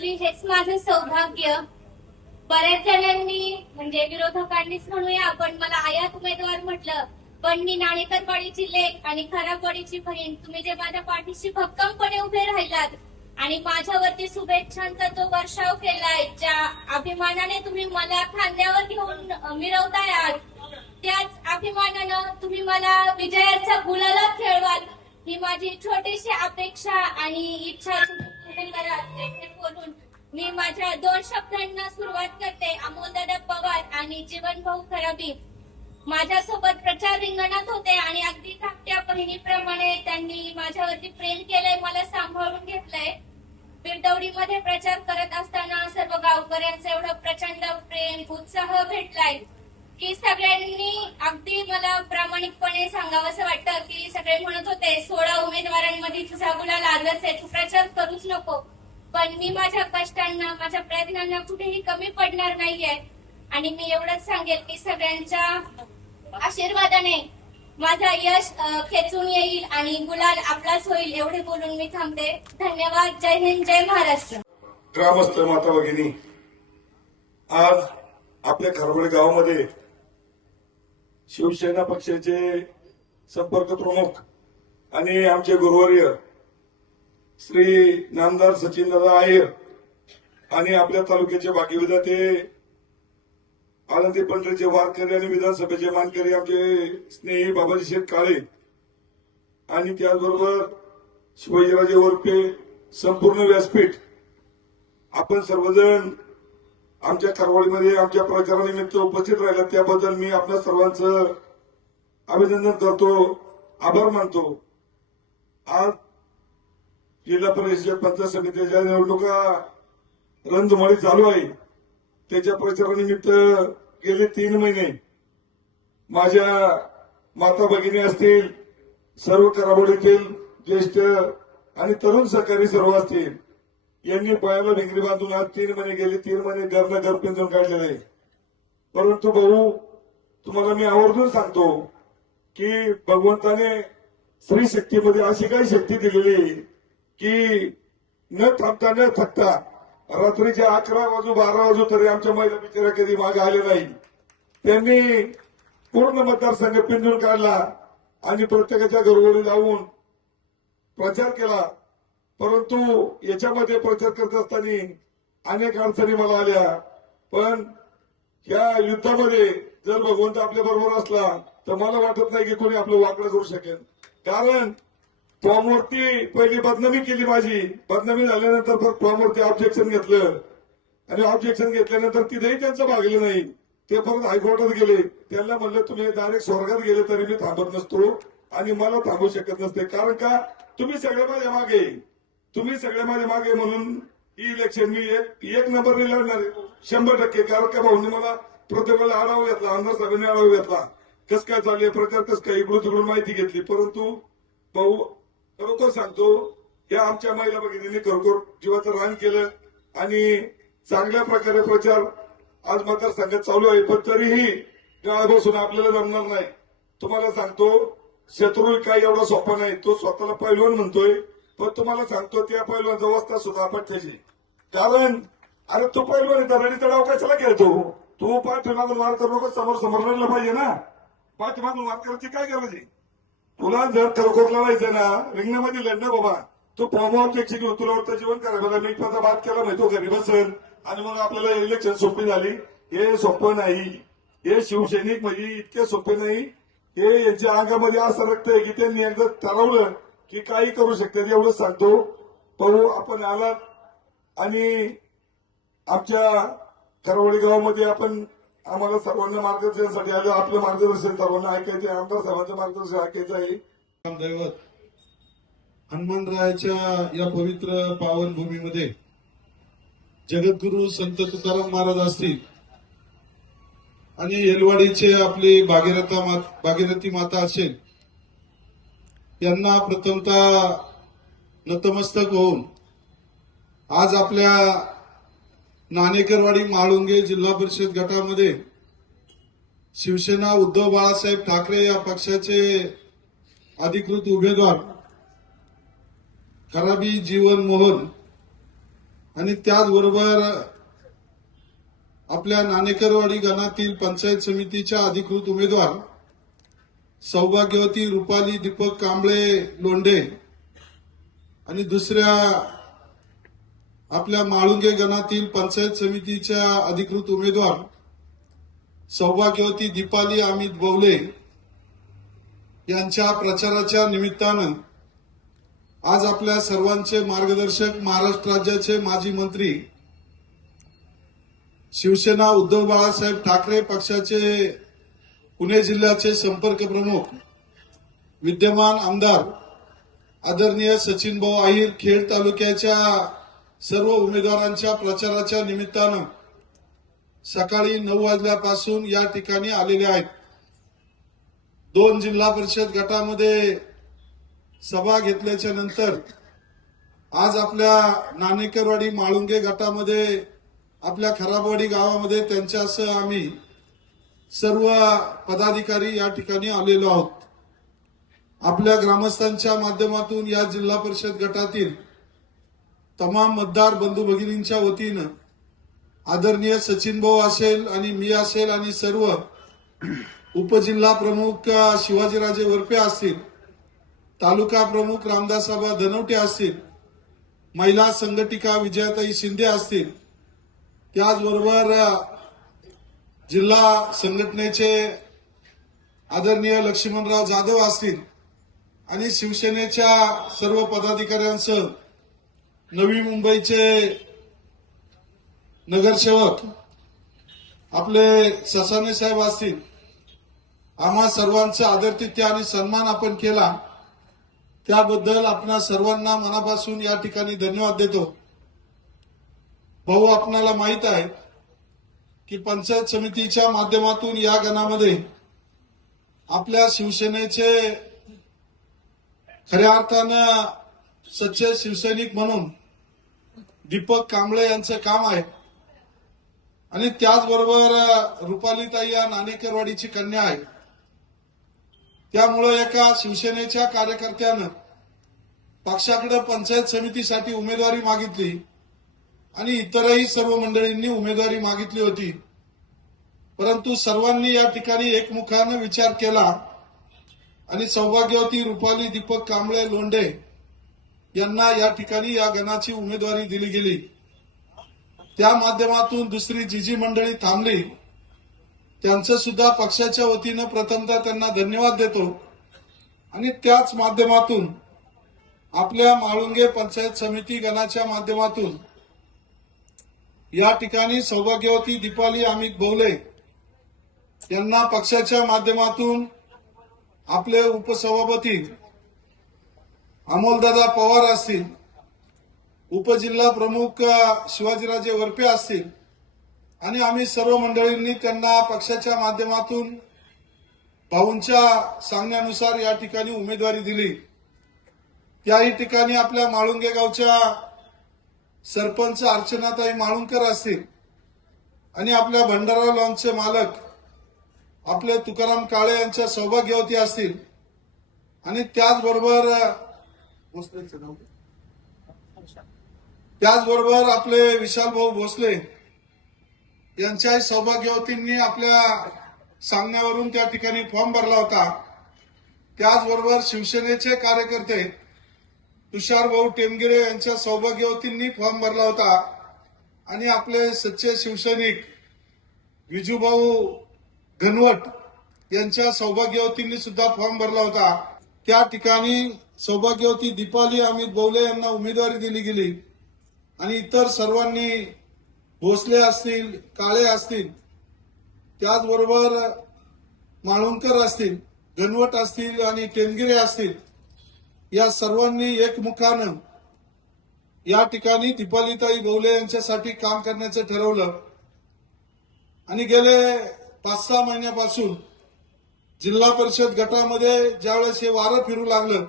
Actually हेच माझं सौभाग्य. बऱ्याच जणांनी म्हणजे विरोधकांनीच म्हणूया आपण मला आयात उमेदवार म्हटलं, पण मी नाणेकरवाडीची लेक आणि खराबवाडीची बहीण. तुम्ही जे माझ्या पाठीशी भक्कमपणे उभे राहिलात आणि माझ्यावरती शुभेच्छांचा जो वर्षाव केलाय, ज्या अभिमानाने तुम्ही मला खांद्यावर घेऊन मिरवताय आज, त्याच अभिमानानं तुम्ही मला विजयाचा गुलाला खेळवाल ही माझी छोटीशी अपेक्षा आणि इच्छा बोलून मी माझ्या 2 शब्दांना सुरुवात करते. अमोलदादा पवार आणि जीवन भाऊ खराबी माझ्यासोबत प्रचार रिंगणात होते आणि अगदी धाकट्या बहिणीप्रमाणे त्यांनी माझ्यावरती प्रेम केलंय, मला सांभाळून घेतलंय. बिरदवडीमध्ये प्रचार करत असताना सर्व गावकऱ्यांचं एवढं प्रचंड प्रेम उत्साह भेटलाय की सगळ्यांनी अगदी मला प्रामाणिकपणे सांगावंसं वाटतं की सगळे म्हणत होते 16 उमेदवारांमध्ये तुझा गुलाल आजच आहे, तू प्रचार करूच नको. पण मी माझ्या कष्टांना माझ्या प्रयत्नांना कुठेही कमी पडणार नाहीये आणि मी एवढंच सांगेल की सगळ्यांच्या आशीर्वादाने माझा यश खेचून येईल आणि गुलाल आपलाच होईल. एवढे बोलून मी थांबते. धन्यवाद. जय हिंद, जय महाराष्ट्र. ग्रामस्थ माता भगिनी, आज आपल्या खरवडे गावामध्ये शिवसेना पक्षाचे संपर्क प्रमुख आणि आमचे गुरुवर्य श्री नामदार सचिनदादा अय्यर आणि आपल्या तालुक्याचे बाकी विधाते आनंदी पंढरीचे वारकरी आणि विधानसभेचे मानकरी आमचे स्नेही बाबाजी शेठ काळे आणि त्याचबरोबर शिवाजीराजे वरपे संपूर्ण व्यासपीठ, आपण सर्वजण आमच्या खरवडीमध्ये आमच्या प्रचारानिमित्त उपस्थित राहिला त्याबद्दल मी आपल्या सर्वांचं अभिनंदन करतो, आभार मानतो. आज जिल्हा परिषद पंचायत समितीच्या निवडणुका रणधुमाळी चालू आहे. त्याच्या प्रचारानिमित्त गेले 3 महिने माझ्या माता भगिनी असतील, सर्व खराबोडीतील ज्येष्ठ आणि तरुण सहकारी सर्व असतील, यांनी पायाला भिंगरी बांधून आज 3 महिने गेले. 3 महिने घरनं घर पिंजून काढलेले आहे. परंतु भाऊ, तुम्हाला मी आवर्जून सांगतो की भगवंताने स्त्री शक्तीमध्ये अशी काही शक्ती दिलेली की न थांबता न थकता रात्रीच्या 11 वाजू 12 वाजू तरी आमच्या महिला बिचारा कधी मागे आले नाही. त्यांनी पूर्ण मतदारसंघ पिंजून काढला आणि प्रत्येकाच्या घरोघरी जाऊन प्रचार केला. परंतु याच्यामध्ये प्रचार करत असताना अनेक अडचणी मला आल्या. पण या युद्धामध्ये जर भगवंत आपल्या बरोबर असला तर मला वाटत नाही की कोणी आपलं वाकडं करू शकेल. कारण फॉर्मवरती पहिली बदनामी केली माझी. बदनामी झाल्यानंतर फॉर्मवरती ऑब्जेक्शन घेतलं आणि ऑब्जेक्शन घेतल्यानंतर तिथेही त्यांचं भागलं नाही. ते परत हायकोर्टात गेले. त्यांना म्हणलं तुम्ही डायरेक्ट स्वर्गात गेले तरी मी थांबत नसतो आणि मला थांबू शकत नसते. कारण का तुम्ही सगळे माझ्या मागे, तुम्ही सगळे माझ्या मागे म्हणून ही इलेक्शन मी एक नंबरने लढणार आहे 100%. कारण का भाऊंनी मला प्रत्येकाला आढावा घेतला, आमदार साहेबांनी आढावा घेतला, कस काय चालले प्रचार, कस काय इकडून तिकडून माहिती घेतली. परंतु भाऊ, खरोखर सांगतो, या आमच्या महिला भगिनींनी खरोखर जीवाचं रान केलं आणि चांगल्या प्रकारे प्रचार आज मतदारसंघात चालू आहे. पण तरीही गाळ बसून आपल्याला जमणार नाही. तुम्हाला सांगतो, शत्रू काही एवढा सोपा नाही. तो स्वतःला पैलवान म्हणतोय, पण तुम्हाला सांगतो त्या पैलवानचा अवस्था सुद्धा पटल्याची. कारण अरे तू पैलवान दरडीचा डाव कशाला खेळतो? तू पाठीमागून वार करू नको, समोर समोर लढलं पाहिजे ना. पाठीमागून वार करायची काय गरज आहे? तुला जर खरोखर लढायचं ना, रिंगणामध्ये लढणं बाबा, तू फॉर्म ऑब्जेक्शन घेऊन तुला वाटतं जीवन करा. बघा मी माझा बात केला माहिती, तो घरी बसेल आणि मग आपल्याला इलेक्शन सोपी झाली. हे सोपं नाही. हे शिवसैनिक म्हणजे इतके सोपे नाही. हे यांच्या अंगामध्ये असं रक्त आहे की त्यांनी एकदा ठरवलं की काही करू शकतात. एवढंच सांगतो. पाहू आपण आलात आणि आमच्या खरवडी गावामध्ये आपण आम्हाला सर्वांना मार्गदर्शनासाठी आलं. आपलं मार्गदर्शन सर्वांना ऐकायचं आहे, आमदार साहेबांचं मार्गदर्शन ऐकायचं आहे. दैवत हनुमानरायाच्या या पवित्र पावन भूमीमध्ये जगद्गुरु संत तुकाराम महाराज असतील आणि येलवाडीचे आपले भागीरथी माता असेल, यांना प्रथमतः नतमस्तक होऊन आज आपल्या नाणेकरवाडी म्हाळुंगे जिल्हा परिषद गटामध्ये शिवसेना उद्धव बाळासाहेब ठाकरे या पक्षाचे अधिकृत उमेदवार खराबी जीवन मोहन आणि त्याचबरोबर आपल्या नाणेकरवाडी गणातील पंचायत समितीच्या अधिकृत उमेदवार सौभाग्यवती रुपाली दीपक कांबळे लोंढे आणि दुसऱ्या आपल्या माळुंगे गणातील पंचायत समितीच्या अधिकृत उमेदवार सौभाग्यवती दीपाली अमित बवले यांच्या प्रचाराच्या निमित्तानं आज आपल्या सर्वांचे मार्गदर्शक महाराष्ट्र राज्याचे माजी मंत्री शिवसेना उद्धव बाळासाहेब ठाकरे पक्षाचे पुणे जिल्ह्याचे संपर्क प्रमुख विद्यमान आमदार आदरणीय सचिन भाऊ अहिर खेड तालुक्याच्या सर्व उमेदवारांच्या प्रचाराच्या निमित्तानं सकाळी 9 वाजल्यापासून या ठिकाणी आलेले आहेत. 2 जिल्हा परिषद गटामध्ये सभा घेतल्याच्या नंतर आज आपल्या नाणेकरवाडी माळुंगे गटामध्ये आपल्या खराबवाडी गावामध्ये त्यांच्यासह आम्ही सर्व पदाधिकारी या ठिकाणी आलेलो आहोत. आपल्या ग्रामस्थांच्या माध्यमातून या जिल्हा परिषद गटातील तमाम मतदार बंधू भगिनींच्या वतीनं आदरणीय सचिन भाऊ असेल आणि मी असेल आणि सर्व उपजिल्हा प्रमुख शिवाजीराजे वरपे असतील, तालुका प्रमुख रामदासाबा धनवटे असतील, महिला संघटिका विजयाताई शिंदे असतील, त्याचबरोबर जिल्हा संघटनेचे आदरणीय लक्ष्मणराव जाधव असतील आणि शिवसेनेच्या सर्व पदाधिकाऱ्यांसह नवी मुंबईचे नगरसेवक आपले ससाने साहेब असतील, आम्हा सर्वांचा आदरातिथ्य आणि सन्मान आपण केला त्याबद्दल आपणा सर्वांना मनापासून या ठिकाणी धन्यवाद देतो. भाऊ, आपणाला माहित आहे की पंचायत समितीच्या माध्यमातून या गणामध्ये आपल्या शिवसेनेचे खऱ्या अर्थानं सच्चे शिवसैनिक म्हणून दीपक कांबळे यांचं काम आहे आणि त्याचबरोबर रुपालीताई या नाणेकरवाडीची कन्या आहे. त्यामुळे एका शिवसेनेच्या कार्यकर्त्यानं पक्षाकडे पंचायत समितीसाठी उमेदवारी मागितली आणि इतरही सर्व मंडळींनी उमेदवारी मागितली होती, परंतु सर्वांनी या ठिकाणी एकमुखानं विचार केला आणि सौभाग्यवती रुपाली दीपक कांबळे लोंढे यांना या ठिकाणी या गणाची उमेदवारी दिली गेली. त्या माध्यमातून दुसरी जी मंडळी थांबली त्यांचं सुद्धा पक्षाच्या वतीनं प्रथमतः त्यांना धन्यवाद देतो आणि त्याच माध्यमातून आपल्या माळुंगे पंचायत समिती गणाच्या माध्यमातून या ठिकाणी सौभाग्यवती दीपाली अमित बवले यांना पक्षाच्या माध्यमातून आपले उपसभापती अमोलदादा पवार असतील, उपजिल्हा प्रमुख शिवाजीराजे वरपे असतील आणि आम्ही सर्व मंडळींनी त्यांना पक्षाच्या माध्यमातून भाऊंच्या सांगण्यानुसार या ठिकाणी उमेदवारी दिली. त्याही ठिकाणी आपल्या माळुंगे गावच्या सरपंच अर्चनाताई माळुंकर असतील आणि आपल्या भंडारा लॉन्सचे मालक आपले तुकाराम काळे यांच्या सौभाग्यवती असतील आणि त्याचबरोबर आपले विशाल भाऊ भोसले यांच्याही सौभाग्यवतींनी आपल्या सांगण्यावरून त्या ठिकाणी फॉर्म भरला होता. त्याचबरोबर शिवसेनेचे कार्यकर्ते तुषार भाऊ टेमगिरे यांच्या सौभाग्यवतींनी फॉर्म भरला होता आणि आपले सच्चे शिवसैनिक विजूभाऊ घनवट यांच्या सौभाग्यवतींनी सुद्धा फॉर्म भरला होता. त्या ठिकाणी सौभाग्यवती दीपाली अमित बवले यांना उमेदवारी दिली गेली आणि इतर सर्वांनी भोसले असतील, काळे असतील, त्याचबरोबर माळुंकर असतील, घनवट असतील आणि टेमगिरे असतील, या सर्वांनी एकमुखानं या ठिकाणी दीपालीताई बवले यांच्यासाठी काम करण्याचं ठरवलं आणि गेले 5-6 महिन्यापासून जिल्हा परिषद गटामध्ये ज्यावेळेस हे वारं फिरू लागलं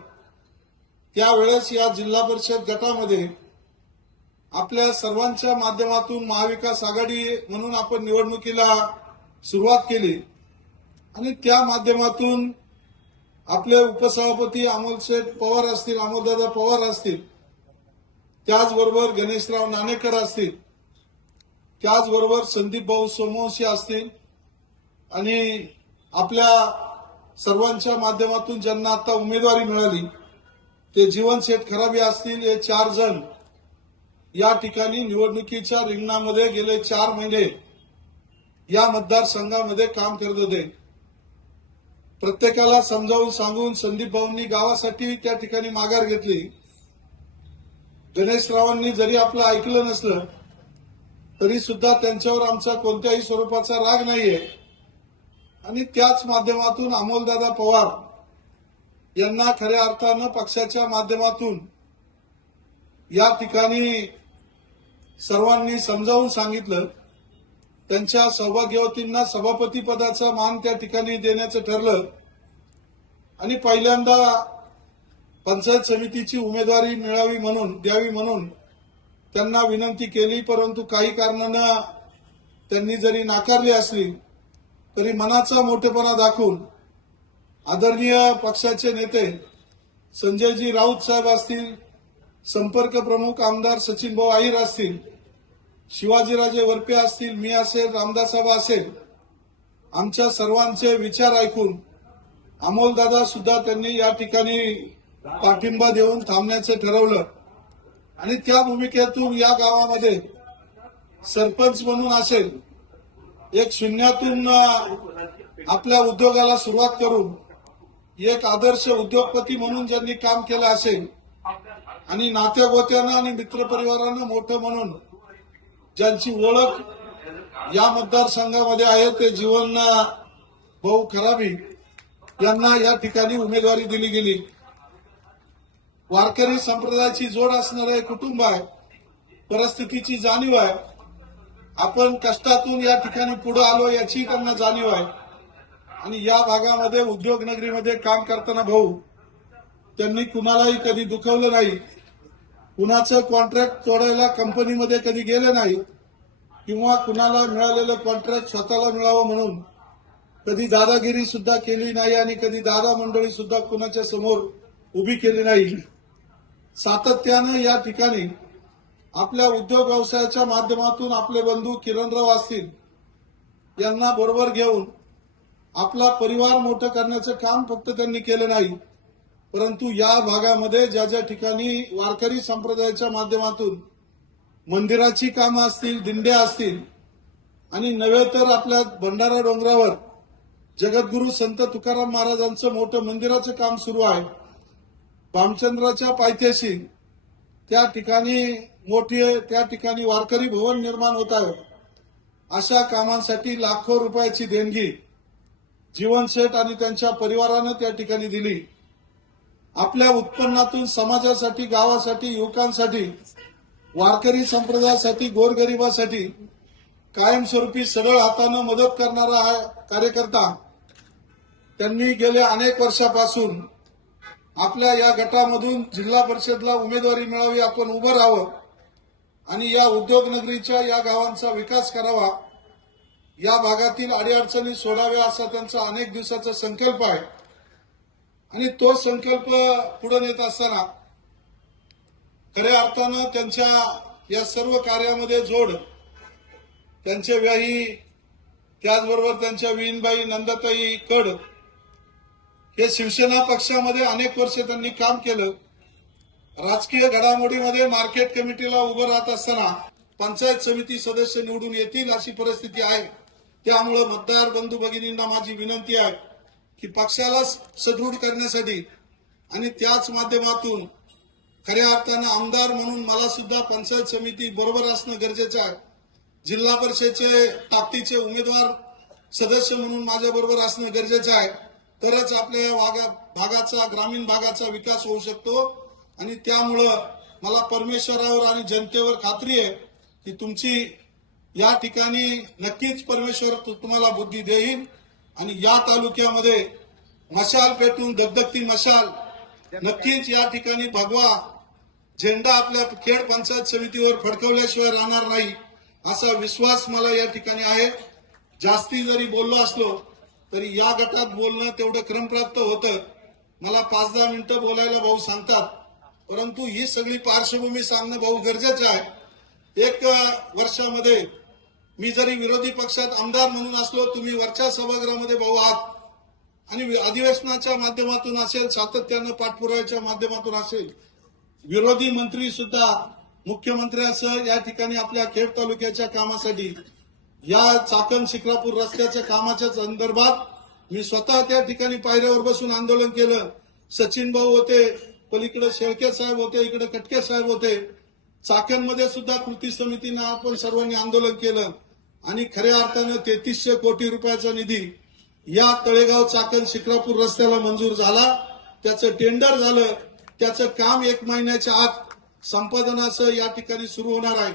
त्यावेळेस या जिल्हा परिषद गटामध्ये आपल्या सर्वांच्या माध्यमातून महाविकास आघाडी म्हणून आपण निवडणुकीला सुरुवात केली आणि त्या माध्यमातून आपले उपसभापती अमोलशेठ पवार असतील, अमोलदादा पवार असतील, त्याचबरोबर गणेशराव नाणेकर असतील, त्याचबरोबर संदीप भाऊ सोमवंशी असतील आणि आपल्या सर्वांच्या माध्यमातून ज्यांना आता उमेदवारी मिळाली ते जीवन शेठ खराबी असतील, हे 4 जण या ठिकाणी निवडणुकीच्या रिंगणामध्ये गेले 4 महिने या मतदारसंघामध्ये काम करत होते. प्रत्येकाला समजावून सांगून संदीप भाऊंनी गावासाठी त्या ठिकाणी माघार घेतली. गणेशरावांनी जरी आपलं ऐकलं नसलं तरी सुद्धा त्यांच्यावर आमचा कोणत्याही स्वरूपाचा राग नाहीये. आणि त्याच माध्यमातून अमोलदादा पवार यांना खऱ्या अर्थानं पक्षाच्या माध्यमातून या ठिकाणी सर्वांनी समजावून सांगितलं. त्यांच्या सौभाग्यवतींना सभापती पदाचा मान त्या ठिकाणी देण्याचं ठरलं आणि पहिल्यांदा पंचायत समितीची उमेदवारी द्यावी म्हणून त्यांना विनंती केली. परंतु काही कारणानं त्यांनी जरी नाकारली असली तरी मनाचा मोठेपणा दाखवून आदरणीय पक्षाचे नेते संजयजी राऊत साहेब असतील, संपर्क प्रमुख आमदार सचिन भाऊ आहिर असतील, शिवाजीराजे वरपे असतील, मी असेल, रामदासाहेब असेल, आमच्या सर्वांचे विचार ऐकून अमोलदादा सुद्धा त्यांनी या ठिकाणी पाठिंबा देऊन थांबण्याचं ठरवलं. आणि त्या भूमिकेतून या गावामध्ये सरपंच म्हणून असेल, एक शून्यातून आपल्या उद्योगाला सुरुवात करून एक आदर्श उद्योगपती म्हणून ज्यांनी काम केलं असेल आणि नात्यागोत्यानं आणि मित्रपरिवारानं मोठं म्हणून ज्यांची ओळख या मतदारसंघामध्ये आहे ते जीवन भाऊ खराबी यांना या ठिकाणी उमेदवारी दिली गेली. वारकरी संप्रदायाची जोड असणारं एक कुटुंब आहे, परिस्थितीची जाणीव आहे, आपण कष्टातून या ठिकाणी पुढे आलो याची त्यांना जाणीव आहे. आणि या भागामध्ये उद्योगनगरीमध्ये काम करताना भाऊ त्यांनी कुणालाही कधी दुखवलं नाही, कुणाचं कॉन्ट्रॅक्ट तोडायला कंपनीमध्ये कधी गेले नाही किंवा कुणाला मिळालेलं कॉन्ट्रॅक्ट स्वतःला मिळावं म्हणून कधी दादागिरी सुद्धा केली नाही आणि कधी दादा मंडळी सुद्धा कुणाच्या समोर उभी केली नाही. सातत्यानं या ठिकाणी आपल्या उद्योग व्यवसायाच्या माध्यमातून आपले बंधू किरणराव असतील यांना बरोबर घेऊन आपला परिवार मोठं करण्याचं काम फक्त त्यांनी केलं नाही, परंतु या भागामध्ये ज्या ज्या ठिकाणी वारकरी संप्रदायाच्या माध्यमातून मंदिराची कामं असतील, दिंड्या असतील आणि नव्हे तर आपल्या भंडारा डोंगरावर जगद्गुरू संत तुकाराम महाराजांचं मोठं मंदिराचं काम सुरू आहे. भामचंद्राच्या पायथ्याशी त्या ठिकाणी वारकरी भवन निर्माण होत आहे. अशा कामांसाठी लाखो रुपयाची देणगी जीवन शेठ आणि त्यांच्या परिवारानं त्या ठिकाणी दिली. आपल्या उत्पन्नातून समाजासाठी, गावासाठी, युवकांसाठी, वारकरी संप्रदायासाठी, गोरगरिबासाठी कायमस्वरूपी सरळ हातानं मदत करणारा हा कार्यकर्ता त्यांनी गेल्या अनेक वर्षापासून आपल्या या गटामधून जिल्हा परिषदला उमेदवारी मिळावी, आपण उभं राहावं आणि या उद्योगनगरीच्या या गावांचा विकास करावा, या भागातील अडीअडचणी सोडाव्या असा त्यांचा अनेक दिवसाचा संकल्प आहे. आणि तो संकल्प पुढे नेत असताना खऱ्या अर्थानं त्यांच्या या सर्व कार्यामध्ये जोड त्यांचे व्याही, त्याचबरोबर त्यांच्या विहीनबाई नंदाताई कड हे शिवसेना पक्षामध्ये अनेक वर्ष त्यांनी काम केलं. राजकीय घडामोडीमध्ये मार्केट कमिटीला उभं राहत असताना पंचायत समिती सदस्य निवडून येतील अशी परिस्थिती आहे. त्यामुळे मतदार बंधू भगिनींना माझी विनंती आहे की पक्षाला सदृढ करण्यासाठी आणि त्याच माध्यमातून खऱ्या अर्थानं आमदार म्हणून मला सुद्धा पंचायत समिती बरोबर असणं गरजेचं आहे. जिल्हा परिषदेचे ताकदीचे उमेदवार सदस्य म्हणून माझ्या बरोबर असणं गरजेचं आहे. तरच आपल्या भागाचा, ग्रामीण भागाचा विकास होऊ शकतो. आणि त्यामुळं मला परमेश्वरावर आणि जनतेवर खात्री आहे की तुमची या ठिकाणी नक्कीच परमेश्वर तुम्हाला बुद्धी देईल आणि या तालुक्यामध्ये मशाल पेटून दगदगती मशाल नक्कीच या ठिकाणी भगवा झेंडा आपल्या खेड पंचायत समितीवर फडकवल्याशिवाय राहणार नाही असा विश्वास मला या ठिकाणी आहे. जास्ती जरी बोललो असलो तरी या गटात बोलणं तेवढं क्रमप्राप्त होतं. मला 5-10 मिनिटं बोलायला भाऊ सांगतात, परंतु ही सगळी पार्श्वभूमी सांगणं भाऊ गरजेचं आहे. एक वर्षामध्ये मी जरी विरोधी पक्षात आमदार म्हणून असलो, तुम्ही वरच्या सभागृहामध्ये भाऊ आहात आणि अधिवेशनाच्या माध्यमातून असेल, सातत्यानं पाठपुराव्याच्या माध्यमातून असेल, विरोधी मंत्री सुद्धा मुख्यमंत्र्यांसह या ठिकाणी आपल्या खेड तालुक्याच्या कामासाठी या चाकण शिक्रापूर रस्त्याच्या कामाच्या संदर्भात मी स्वतः त्या ठिकाणी पायऱ्यावर बसून आंदोलन केलं. सचिन भाऊ होते, पलीकडे शेळके साहेब होते, इकडे कटके साहेब होते. चाकणमध्ये सुद्धा कृती समितीनं आपण सर्वांनी आंदोलन केलं आणि खऱ्या अर्थानं 3300 कोटी रुपयाचा निधी या तळेगाव चाकण शिक्रापूर रस्त्याला मंजूर झाला. त्याचं टेंडर झालं. त्याचं काम 1 महिन्याच्या आत संपादनासह या ठिकाणी सुरू होणार आहे.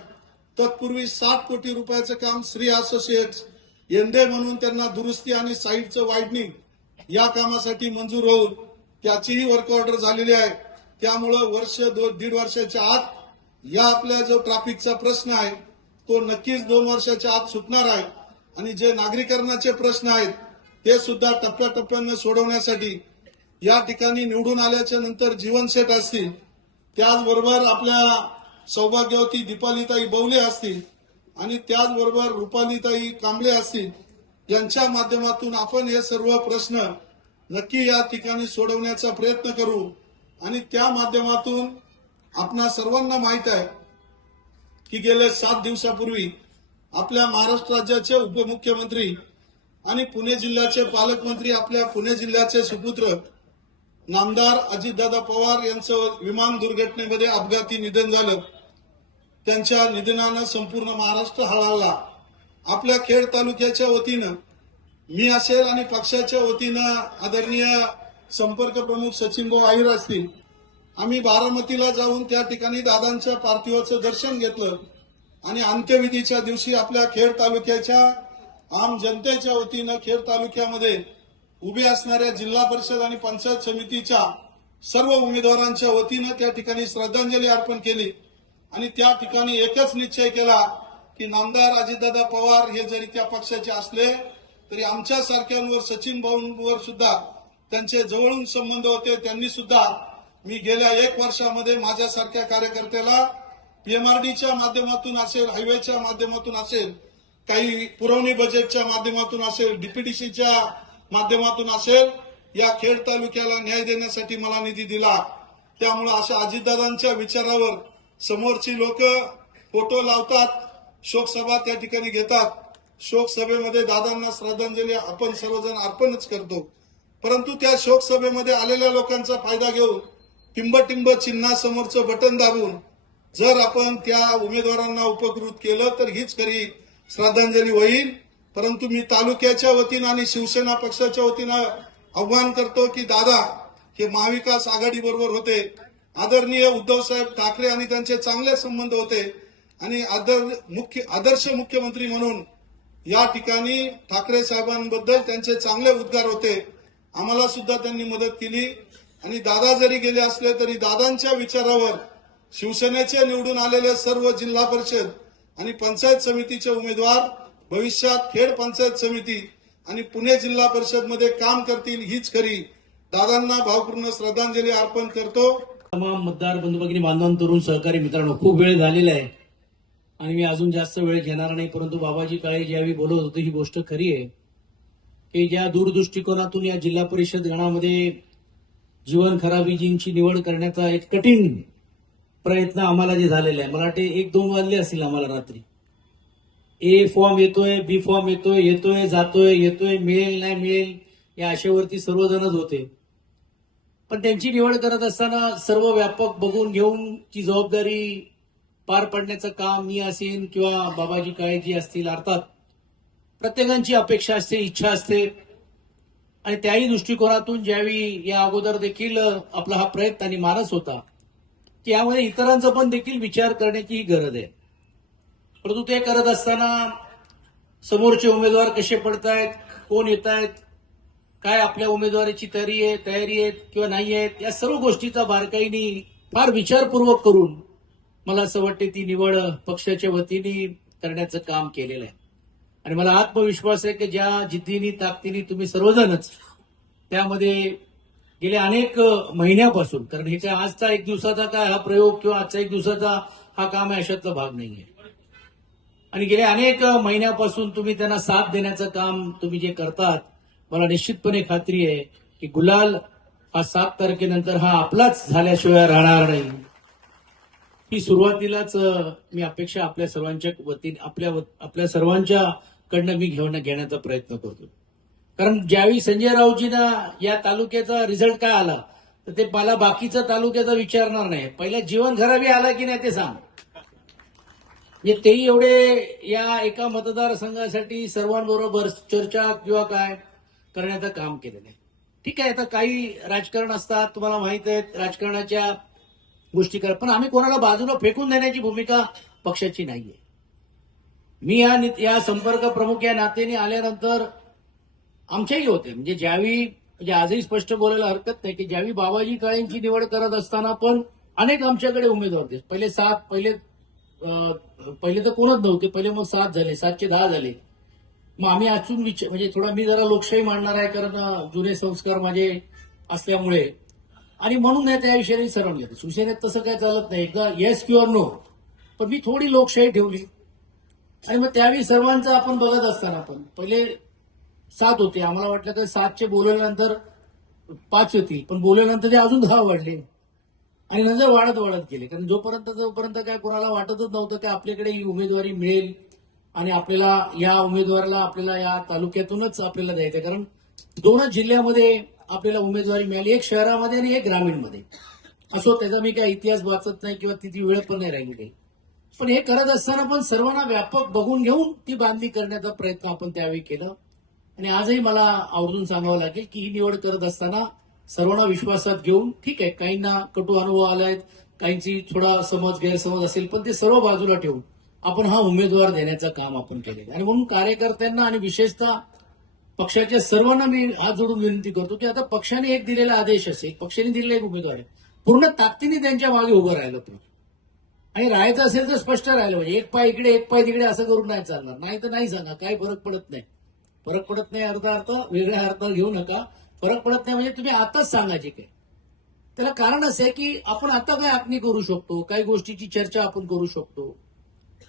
तत्पूर्वी 60 कोटी रुपयाचं काम श्री असोसिएट्स एनडे म्हणून त्यांना दुरुस्ती आणि साईडचं वायडनिंग या कामासाठी मंजूर होऊन त्याचीही वर्क ऑर्डर झालेली आहे. त्यामुळं वर्ष 1.5 वर्षाच्या आत या आपल्या जो ट्रॅफिकचा प्रश्न आहे तो नक्कीच 2 वर्षाच्या आत सुटणार आहे. आणि जे नागरीकरणाचे प्रश्न आहेत ते सुद्धा टप्प्याटप्प्यानं सोडवण्यासाठी या ठिकाणी निवडून आल्याच्या नंतर जीवनशेठ असतील, त्याचबरोबर आपल्या सौभाग्यवती दीपालीताई बवले असतील आणि त्याचबरोबर रुपालीताई कांबळे असतील, यांच्या माध्यमातून आपण हे सर्व प्रश्न नक्की या ठिकाणी सोडवण्याचा प्रयत्न करू. आणि त्या माध्यमातून आपणा सर्वांना माहित आहे की गेल्या 7 दिवसापूर्वी आपल्या महाराष्ट्र राज्याचे उपमुख्यमंत्री आणि पुणे जिल्ह्याचे पालकमंत्री, आपल्या पुणे जिल्ह्याचे सुपुत्र नामदार अजितदादा पवार यांचं विमान दुर्घटनेमध्ये अपघाती निधन झालं. त्यांच्या निधनानं संपूर्ण महाराष्ट्र हळहळला. आपल्या खेड तालुक्याच्या वतीनं मी असेल आणि पक्षाच्या वतीनं आदरणीय संपर्क प्रमुख सचिनभाऊ आहिर असतील, आम्ही बारामतीला जाऊन त्या ठिकाणी दादांच्या पार्थिवाचं दर्शन घेतलं आणि अंत्यविधीच्या दिवशी आपल्या खेड तालुक्याच्या आम जनतेच्या वतीनं खेड तालुक्यामध्ये उभे असणाऱ्या जिल्हा परिषद आणि पंचायत समितीच्या सर्व उमेदवारांच्या वतीनं त्या ठिकाणी श्रद्धांजली अर्पण केली. आणि त्या ठिकाणी एकच निश्चय केला की नामदार अजितदादा पवार हे जरी त्या पक्षाचे असले तरी आमच्या सारख्यांवर, सचिन भाऊंवर सुद्धा त्यांचे जवळून संबंध होते. त्यांनी सुद्धा मी गेल्या 1 वर्षामध्ये माझ्यासारख्या कार्यकर्त्याला पीएमआरडीच्या माध्यमातून असेल, हायवेच्या माध्यमातून असेल, काही पुरवणी बजेटच्या माध्यमातून असेल, डीपीडीसीच्या माध्यमातून असेल, या खेड तालुक्याला न्याय देण्यासाठी मला निधी दिला. त्यामुळे अशा अजितदादांच्या विचारावर समोरची लोक फोटो लावतात, शोकसभा त्या ठिकाणी घेतात. शोकसभेमध्ये दादांना श्रद्धांजली आपण सर्वजण अर्पणच करतो. परंतु त्या शोकसभेमध्ये आलेल्या लोकांचा फायदा घेऊन टिंब चिन्हासमोरचं बटन दाबून जर आपण त्या उमेदवारांना उपकृत केलं तर हीच खरी श्रद्धांजली होईल. परंतु मी तालुक्याच्या वतीनं आणि शिवसेना पक्षाच्या वतीनं आव्हान करतो की दादा हे महाविकास आघाडी बरोबर होते, आदरणीय उद्धवसाहेब ठाकरे आणि त्यांचे चांगले संबंध होते आणि आदर्श मुख्यमंत्री म्हणून या ठिकाणी ठाकरे साहेबांबद्दल त्यांचे चांगले उद्गार होते. आम्हाला सुद्धा त्यांनी मदत केली आणि दादा जरी गेले असले तरी दादांच्या विचारावर शिवसेनेचे निवडून आलेले सर्व जिल्हा परिषद आणि पंचायत समितीचे उमेदवार भविष्यात खेड पंचायत समिती आणि पुणे जिल्हा परिषदमध्ये काम करतील हीच खरी दादांना भावपूर्ण श्रद्धांजली अर्पण करतो. तमाम मतदार बंधू भगिनी, बांधवांनो, तरुण सहकारी मित्रांनो, खूप वेळ झालेला आहे आणि मी अजून जास्त वेळ घेणार नाही. परंतु बाबाजी काळे ज्यावेळी बोलत होते ही गोष्ट खरी आहे की ज्या दूरदृष्टिकोनातून या जिल्हा परिषद गणामध्ये जीवन खराबीजींची निवड करण्याचा एक कठीण प्रयत्न आम्हाला जे झालेला आहे, मला वाटते 1-2 वाजले असतील आम्हाला रात्री. ए फॉर्म येतोय, बी फॉर्म येतोय, जातोय, मिळेल नाही मिळेल या आशेवरती सर्वजणच होते. पण त्यांची निवड करत असताना सर्व व्यापक बघून घेऊन ती जबाबदारी पार पाडण्याचं काम मी असेल किंवा बाबाजी काळेजी असतील, अर्थात प्रत्येकाची अपेक्षा असते, इच्छा असते. आणि त्याही दृष्टिकोनातून ज्यावेळी या अगोदर देखील आपला हा प्रयत्न आणि मानस होता की यामध्ये इतरांचा पण देखील विचार करण्याची गरज आहे. परंतु ते करत असताना समोरचे उमेदवार कसे पडतायत, कोण येत आहेत, काय आपल्या उमेदवाराची तयारी आहे किंवा नाही आहेत, या सर्व गोष्टीचा बारकाईने फार विचारपूर्वक करून मला असं वाटते ती निवड पक्षाच्या वतीने करण्याचं काम केलेलं आहे. आणि मला आत्मविश्वास आहे की ज्या जिद्दीने ताकदीने तुम्ही सर्वजणच त्यामध्ये गेल्या अनेक महिन्यापासून, कारण ह्याच्या आजचा एक दिवसाचा काय हा प्रयोग किंवा आजचा एक दिवसाचा हा काम आहे अशातला भाग नाहीये. आणि गेल्या अनेक महिन्यापासून तुम्ही त्यांना साथ देण्याचं काम तुम्ही जे करतात, मला निश्चितपणे खात्री आहे की गुलाल हा 7 तारखेनंतर हा आपलाच झाल्याशिवाय राहणार नाही. ही सुरुवातीलाच मी अपेक्षा आपल्या सर्वांच्या वतीने आपल्या सर्वांच्याकडनं मी घेण्याचा प्रयत्न करतो. कारण ज्यावेळी संजय राऊजींना या तालुक्याचा रिझल्ट काय आला तर ते मला बाकीचा तालुक्याचा विचारणार नाही, पहिला जीवन खराबी आला की नाही ते सांग. म्हणजे तेही एवढे या एका मतदारसंघासाठी सर्वांबरोबर चर्चा किंवा काय करण्याचं काम केलेलं आहे. ठीक आहे, आता काही राजकारण असतात, तुम्हाला माहित आहे राजकारणाच्या गोष्टी करा, पण आम्ही कोणाला बाजूला फेकून देण्याची भूमिका पक्षाची नाहीये. मी या संपर्क प्रमुख या नात्याने आल्यानंतर आमच्याही होते, म्हणजे ज्यावेळी, म्हणजे आजही स्पष्ट बोलायला हरकत नाही की ज्यावेळी बाबाजी काळेंची निवड करत असताना पण अनेक आमच्याकडे उमेदवार होते. पहिले तर कोणच नव्हते, पहिले मग 7 झाले, 7चे 10 झाले. मग आम्ही अचून म्हणजे थोडा मी जरा लोकशाही मांडणार आहे, कारण जुने संस्कार माझे असल्यामुळे, आणि म्हणून नाही त्या विषयाने सरळ घेते. शिवसेनेत तसं काय चालत नाही, एकदा येस किंवा नो, पण मी थोडी लोकशाही ठेवली. आणि मग त्यावेळी सर्वांचं आपण बघत असताना पण पहिले 7 होते, आम्हाला वाटलं की 7चे बोलल्यानंतर 5 होतील, पण बोलल्यानंतर ते अजून 10 वाढले आणि नंतर वाढत गेले. कारण जोपर्यंत काय कोणाला वाटतच नव्हतं की आपल्याकडे ही उमेदवारी मिळेल आणि आपल्याला या उमेदवाराला आपल्याला या तालुक्यातूनच आपल्याला द्यायचं, कारण 2च जिल्ह्यामध्ये आपल्याला उमेदवारी मिळाली, एक शहरामध्ये आणि एक ग्रामीणमध्ये. असो, त्याचा मी काय इतिहास वाचत नाही किंवा तिची वेळ पण नाही राहिली काही, पण हे करत असताना पण सर्वांना व्यापक बघून घेऊन ती बांधणी करण्याचा प्रयत्न आपण त्यावेळी केला. आणि आजही मला आवर्जून सांगावं लागेल की ही निवड करत असताना सर्वांना विश्वासात घेऊन, ठीक आहे काहींना कटू अनुभव आलायत, काहींची थोडा गैरसमज असेल, पण ते सर्व बाजूला ठेवून आपण हा उमेदवार देण्याचं काम आपण केलेलं. आणि म्हणून कार्यकर्त्यांना आणि विशेषतः पक्षाच्या सर्वांना मी हात जोडून विनंती करतो की आता पक्षाने एक दिलेला आदेश असेल, पक्षाने दिलेला एक उमेदवार आहे, पूर्ण ताकदीने त्यांच्या मागे उभं राहिलं पाहिजे. आणि राहायचं असेल तर स्पष्ट राहिलं पाहिजे, एक पाय इकडे एक पाय तिकडे असं करून नाही चालणार. नाही तर नाही सांगा, काही फरक पडत नाही, अर्थ वेगळ्या अर्थ घेऊ नका. फरक पडत नाही म्हणजे तुम्ही आताच सांगायचे काय. त्याला कारण असं आहे की आपण आता काय आखणी करू शकतो, काही गोष्टीची चर्चा आपण करू शकतो.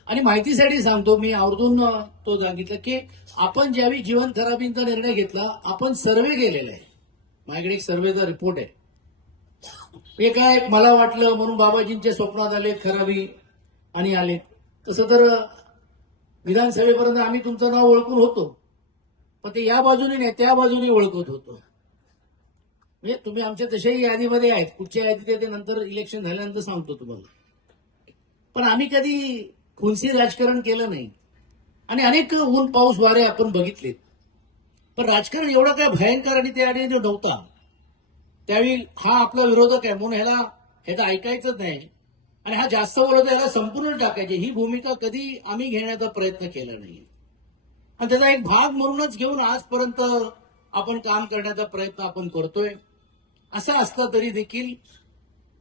आणि माहितीसाठी सांगतो, मी आवर्जून तो सांगितलं की आपण ज्यावेळी जीवन खराबींचा निर्णय घेतला, आपण सर्व्हे केलेला आहे. माझ्याकडे एक सर्व्हेचा रिपोर्ट आहे. हे काय मला वाटलं म्हणून बाबाजींच्या स्वप्नात आले खराबी आणि आले. तसं तर विधानसभेपर्यंत आम्ही तुमचं नाव ओळखून होतो, पण ते या बाजूने नाही त्या बाजूने ओळखत होतो. म्हणजे तुम्ही आमच्या तशाही यादीमध्ये आहेत, कुठच्या यादीत आहे ते नंतर इलेक्शन झाल्यानंतर सांगतो तुम्हाला. पण आम्ही कधी खुनसी राजकारण केलं नाही आणि अनेक ऊन पाऊस वारे आपण बघितले, पण राजकारण एवढं काय भयंकर आणि त्या नव्हता. त्यावेळी हा आपला विरोधक आहे म्हणून ह्याचं ऐकायचंच नाही, आणि हा जास्त बोलत ह्याला संपूर्ण टाकायचे, ही भूमिका कधी आम्ही घेण्याचा प्रयत्न केला नाही. आणि त्याचा एक भाग म्हणूनच घेऊन आजपर्यंत आपण काम करण्याचा प्रयत्न आपण करतोय. असं असलं तरी देखील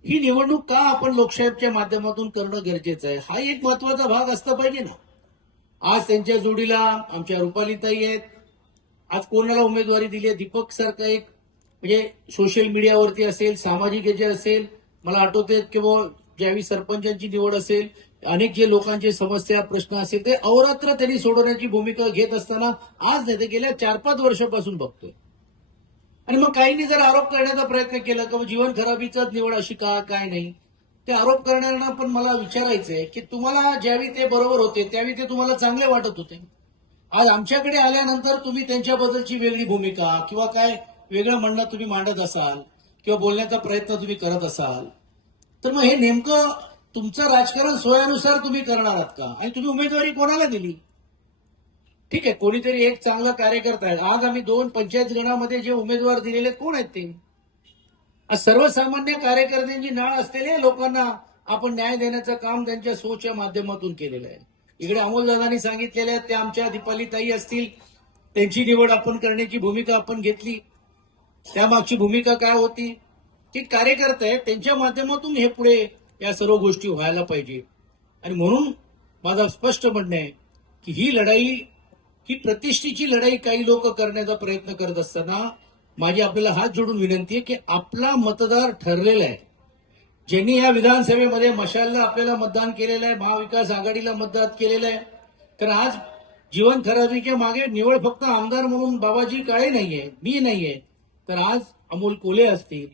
ही निवडणूक का आपण लोकशाहीच्या माध्यमातून करणं गरजेचं आहे, हा एक महत्वाचा भाग असला पाहिजे ना. आज त्यांच्या जोडीला आमच्या रुपालीताई आहेत, आज कोणाला उमेदवारी दिली आहे, दीपक सारखा एक, म्हणजे सोशल मीडियावरती असेल, सामाजिक याचे असेल, मला आठवते किंवा ज्यावेळी सरपंचांची निवड असेल, अनेक जे लोकांचे समस्या प्रश्न असेल ते अहोरात्र त्यांनी सोडवण्याची भूमिका घेत असताना आज नाही तर गेल्या 4-5 वर्षापासून बघतोय. आणि मग काहींनी जर आरोप करण्याचा प्रयत्न केला की जीवन खराबीचाच निवड अशी का काय नाही, ते आरोप करणाऱ्यांना पण मला विचारायचंय की तुम्हाला ज्यावेळी ते बरोबर होते त्यावेळी ते तुम्हाला चांगले वाटत होते, आज आमच्याकडे आल्यानंतर तुम्ही त्यांच्याबद्दलची वेगळी भूमिका किंवा काय वेगळं म्हणणं तुम्ही मांडत असाल किंवा बोलण्याचा प्रयत्न तुम्ही करत असाल, तर मग हे नेमकं तुमचं राजकारण सोयानुसार तुम्ही करणार आहात का, आणि तुम्ही उमेदवारी कोणाला दिली. ठीक आहे, कोणीतरी एक चांगला कार्यकर्ता आहे. आज आम्ही 2 पंचायत गणामध्ये जे उमेदवार दिलेले कोण आहेत ते, आज सर्वसामान्य कार्यकर्त्यांची नाळ असलेल्या लोकांना आपण न्याय देण्याचं काम त्यांच्या सोच्या माध्यमातून केलेलं आहे. इकडे अमोलदादांनी सांगितलेले आहेत, ते आमच्या दीपालीताई असतील, त्यांची निवड आपण करण्याची भूमिका आपण घेतली. त्यामागची भूमिका काय होती की कार्यकर्ते आहेत त्यांच्या माध्यमातून हे पुढे या सर्व गोष्टी व्हायला पाहिजे. आणि म्हणून माझं स्पष्ट म्हणणं आहे की ही लढाई, ही प्रतिष्ठेची लढाई काही लोक करण्याचा प्रयत्न करत असताना माझी आपल्याला हात जोडून विनंती आहे की आपला मतदार ठरलेला आहे. ज्यांनी या विधानसभेमध्ये मशालला आपल्याला मतदान केलेलं आहे, महाविकास आघाडीला मतदान केलेलं आहे, तर आज जीवन खराबीच्या मागे निवड फक्त आमदार म्हणून बाबाजी काळे नाहीये, मी नाहीये, तर आज अमोल कोल्हे असतील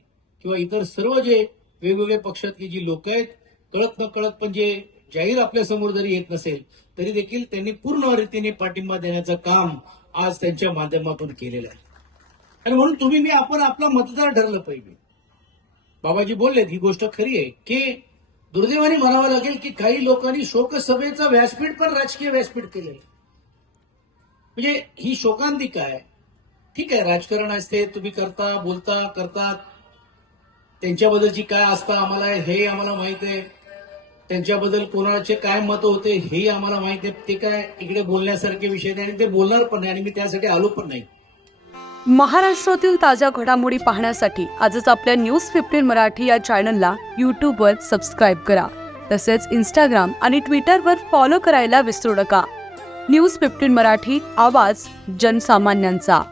किंवा इतर सर्व जे वेगवेगळे पक्षातली जी लोक आहेत, कळत न कळत पण जे जाहीर आपल्या समोर जरी येत नसेल तरी देखील त्यांनी पूर्ण रीतीने पाठिंबा देण्याचं काम आज त्यांच्या माध्यमातून केलेलं आहे. आणि म्हणून तुम्ही आपण आपला मतदार ठरलं पाहिजे. बाबाजी बोललेत, ही गोष्ट खरी आहे की दुर्दैवाने म्हणावं लागेल की काही लोकांनी शोकसभेचं व्यासपीठ पण राजकीय व्यासपीठ केलेलं. म्हणजे ही शोकांतिका आहे. ठीक आहे, राजकारण असते, तुम्ही करता, बोलता, करतात, त्यांच्याबद्दलची काय आस्था आम्हाला आहे हे आम्हाला माहित आहे, त्यांच्याबद्दल कोणाचे काय मत होते हेही आम्हाला माहित आहे. ते काय इकडे बोलण्यासारखे विषय नाही आणि ते बोलणार पण नाही आणि मी त्यासाठी आलो पण नाही. महाराष्ट्रातील ताज्या घडामोडी पाहण्यासाठी आजच आपल्या न्यूज 15 मराठी या चॅनलला यूट्यूबवर सबस्क्राईब करा. तसेच इंस्टाग्राम आणि ट्विटरवर फॉलो करायला विसरू नका. न्यूज 15 मराठी, आवाज जनसामान्यांचा.